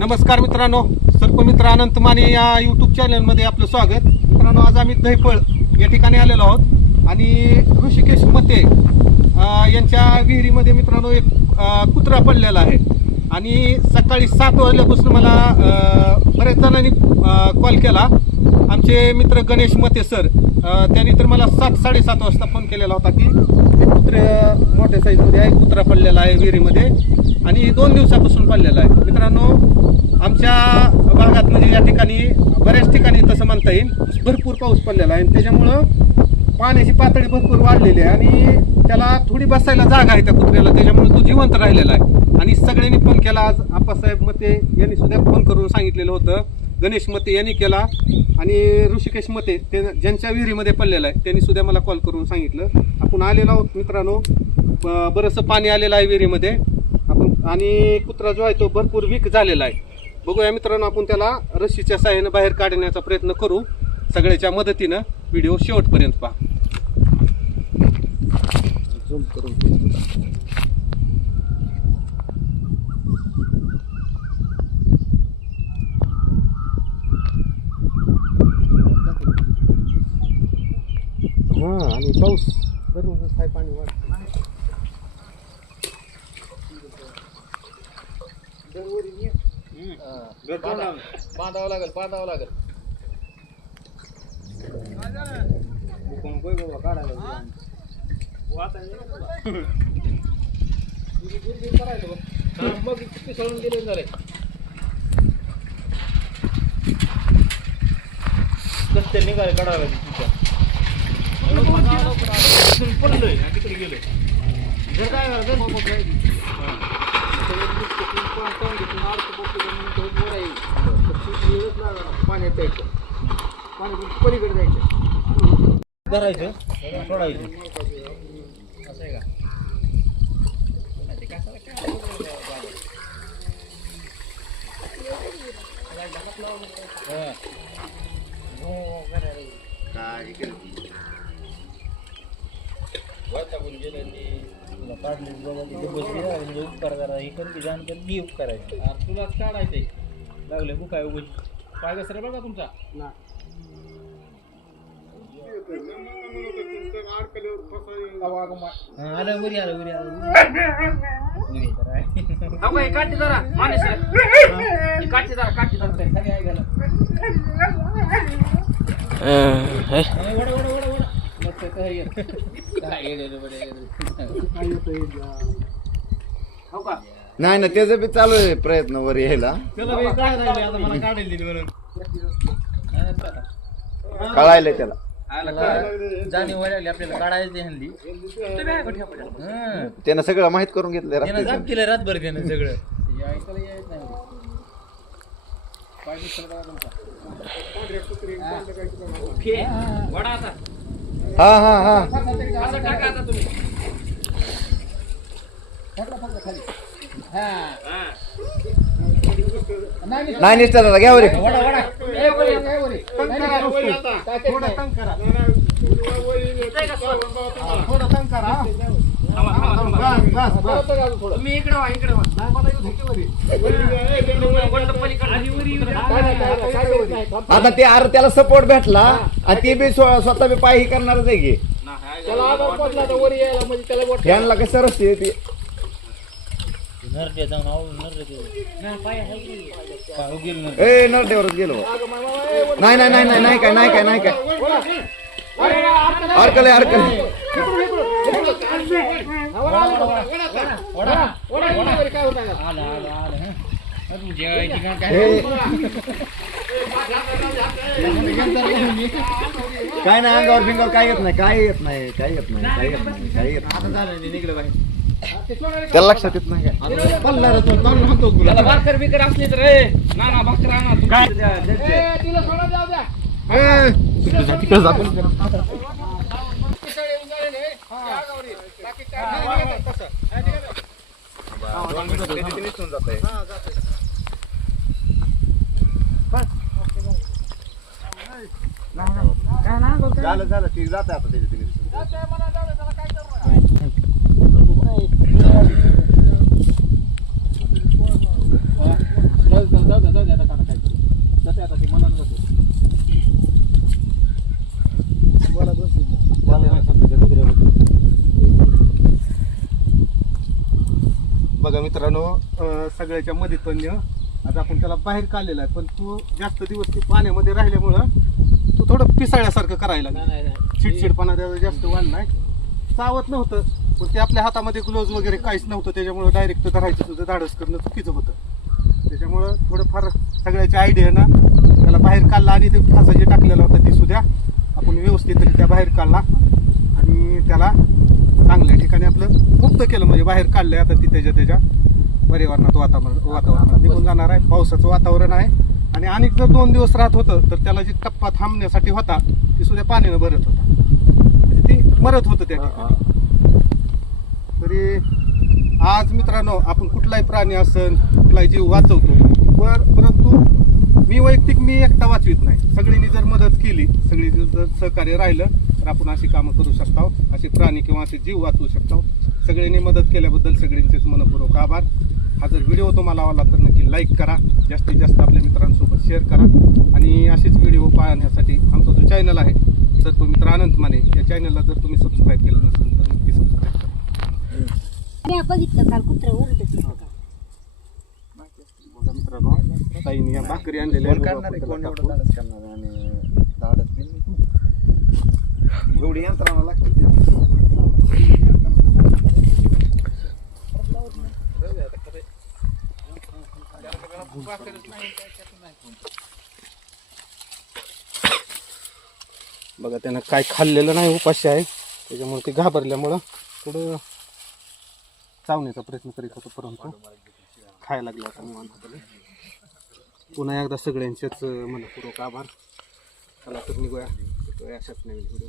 नमस्कार मित्रांनो सर्पमित्र अनंत माने या यूट्यूब चॅनलमध्ये आपलं स्वागत. मित्रांनो आज आम्ही दहीपळ या ठिकाणी आलेलो आहोत. आणि ऋषिकेश मते यांच्या विहिरीमध्ये मित्रांनो एक कुत्रा पडलेला आहे. आणि सकाळी सात वाजल्यापासून मला बऱ्याच जणांनी कॉल केला. आमचे मित्र गणेश मते सर त्यांनी तर मला सात साडेसात वाजता फोन केलेला होता की कुत्रे मोठ्या साईजमध्ये आहे कुत्रा पडलेला आहे विहिरीमध्ये. आणि दोन दिवसापासून पडलेला आहे. मित्रांनो आमच्या भागात म्हणजे या ठिकाणी बऱ्याच ठिकाणी तसं म्हणता येईल भरपूर पाऊस पडलेला आहे. आणि त्याच्यामुळं पाण्याची पातळी भरपूर वाढलेली आहे आणि त्याला थोडी बसायला जागा आहे त्या कुत्र्याला. त्याच्यामुळे तो जिवंत राहिलेला आहे. आणि सगळ्यांनी फोन केला. आज आप्पासाहेब मते यांनी सुद्धा फोन करून सांगितलेलं होतं. गणेश मते यांनी केला. आणि ऋषिकेश मते ते ज्यांच्या विहिरीमध्ये पडलेला आहे त्यांनी सुद्धा मला कॉल करून सांगितलं. आपण आलेलो आहोत मित्रांनो. बरंचसं पाणी आलेलं आहे विहिरीमध्ये. आणि कुत्रा जो आहे तो भरपूर वीक झालेला आहे. बघूया मित्रांनो आपण त्याला रस्सीच्या साह्यानं बाहेर काढण्याचा प्रयत्न करू. सगळ्याच्या मदतीनं व्हिडिओ शेवटपर्यंत पहा. हा आणि पाऊस. दररोज काय पाणी बांधावं लागेल. बांधावं लागेल हा, मग किती गेले झाले. रस्ते निघाले काढावे पडलोय आणि तिकडे गेलोय. घर काय झालं? घर मोकळं आहे. पाण्यात जायचं पाणी पलीकडे जायचं धरायचं सोडायचं असं आहे का हा. वैतागून गेलं ते तुला काढले बाबा तिथे बसली म्हणजे उपकार करा हे पण ते जाण मी उपकार आहे अरे तुलाच काढायचंय लागले मग काय उगाच पाय घसरे बघा तुमचा ना आलं वरी आलं वरी आलं वरी तर आहे. अगो हे काठी जरा माणूस हे काठी जरा काठी जरा खाली आहे वडा. मस्त काय आहे. काय येडे वडे येडे. हो का? नाही ना त्याचं बी चालू आहे प्रयत्न वर यायला हा. कळायला त्याला. जाणीव व्हायला आपल्याला काढायची हल्ली. हं. त्यानं सगळं माहीत करून घेतलं त्यानं जाप केलं रातभर त्यानं सगळं. वडा आता. हा हा हा असं टाका आता तुम्ही हा. नाही निष्ठा घ्या रे वडा वडा ए, वरी, थोडं. तंग करा तुम्ही इकडे व्हा इकडे. आता ते अरे त्याला सपोर्ट भेटला आणि ते बी स्व- स्वतः बी पाय ही करणारच आहे की. म्हणजे. फॅनला कसं रस्ते ते. हो. ए नरडेवरच गेलो. नाही नाही नाही नाही नाही काय नाही काय नाही काय. वडा. अरे, काय होत नाही का? आलं, आलं, आलं, हं. अजून जेवायची का काय? हे काय नाही अंगावर फिंगावर काय येत नाही काय येत नाही काय येत नाही काय येत नाही काय येत नाही झालं, ते निघलं बाहेर. त्याला लक्षात येत नाही काय पडला रे तो, जाऊन म्हणतो तुला. त्याला भाकर बिकर असली तर ए, ना ना भाकर आणा तुम्ही. द्या, द्या, द्या. ए, तिला सोडा द्या, द्या. ए, तिकडे जा. पिसाळे येऊन झाले नाही. या गावरी. बाकी काय नाही, नाही, तसं. हा, ठीक आहे. त्याची निघून जातंय. झालं झालं ती जात आता त्याची ती मित्रांनो अं, सगळ्याच्या मदतीने आज आपण त्याला बाहेर काढलेला आहे. पण तू जास्त दिवस ते पाण्यामध्ये राहिल्यामुळं तू थोडं पिसाळ्यासारखं करायला चिडचिडपणा त्याचा जास्त वाढलाय चावत नव्हतं पण ते आपल्या हातामध्ये ग्लोव्ज वगैरे काहीच नव्हतं. त्याच्यामुळे डायरेक्ट धरायचं तुझं धाडस करणं चुकीचं होतं. त्याच्यामुळं थोडंफार सगळ्याच्या आयडियानं त्याला बाहेर काढला आणि ते फासा जे टाकलेला होता ती सुद्धा. आपण व्यवस्थितरित्या बाहेर काढला. आणि त्याला चांगल्या ठिकाणी आपलं मुक्त केलं म्हणजे बाहेर काढलंय आता ती त्याच्या त्याच्या पर्यावरणात वातावरण वातावरणात. निघून जाणार आहे पावसाचं वातावरण आहे. आणि अनेक जर दोन दिवस राहत होतं तर त्याला जी टप्पा थांबण्यासाठी होता ती सुद्धा पाण्यानं भरत होता. म्हणजे ती मरत होतं त्या ठिकाणी. तरी आज मित्रांनो आपण कुठलाही प्राणी असन कुठलाही जीव वाचवतो पर परंतु मी वैयक्तिक मी एकटा वाचवित नाही. सगळ्यांनी जर मदत केली सगळी जर सहकार्य राहिलं तर आपण अशी कामं करू शकतो असे प्राणी किंवा असे जीव वाचवू शकतो. सगळ्यांनी मदत केल्याबद्दल सगळ्यांचेच मनपूर्वक आभार. हा जर व्हिडिओ तुम्हाला आवडला तर नक्की लाईक करा. जास्तीत जास्त आपल्या मित्रांसोबत शेअर करा. आणि असेच व्हिडिओ पाहण्यासाठी आमचा जो चॅनल आहे सर्व मित्र अनंत माने. या चॅनलला जर तुम्ही सबस्क्राईब केलं नसेल तर नक्की सबस्क्राईब करा. बघितलं काल कुत्र मित्रांनो ताईने या भाकरी आणलेल्या कोण आहेत. करणार आहे कोण टाकून. एवढं धाडस करणार आहे आणि धाडस बी नाही. एवढी यंत्रणा लागते. बघा त्यानं काय खाल्लेलं नाही उपाशी आहे. त्याच्यामुळे ते घाबरल्यामुळं थोडं चावण्याचा प्रयत्न करीत होतो परंतु खायला लागला होता निवांत पुन्हा एकदा सगळ्यांचेच मनपूर्वक आभार. चला तर निघूया. भेटूया अशाच नवीन व्हिडिओ